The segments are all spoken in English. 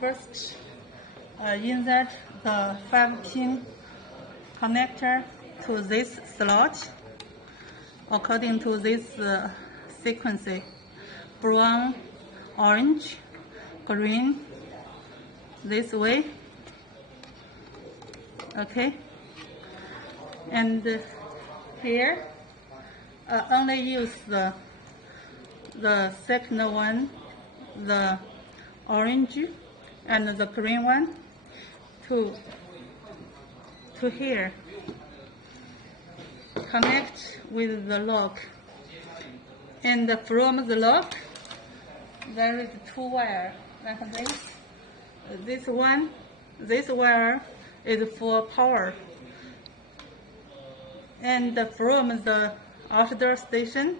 First, insert the 5-pin connector to this slot according to this sequence: brown, orange, green, this way. Okay, and here only use the second one, the orange and the green one to here. Connect with the lock, and from the lock there is 2 wires like this. This wire is for power, and from the outdoor station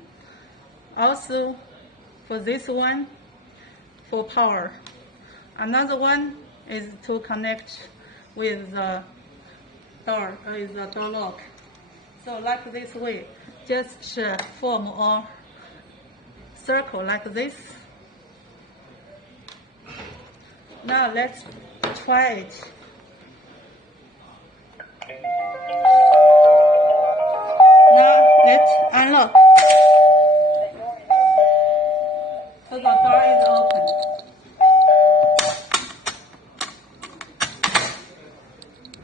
also for this one for power. Another one is to connect with the door lock. So like this way, just form a circle like this. Now let's try it. Now let's unlock. So the door is open.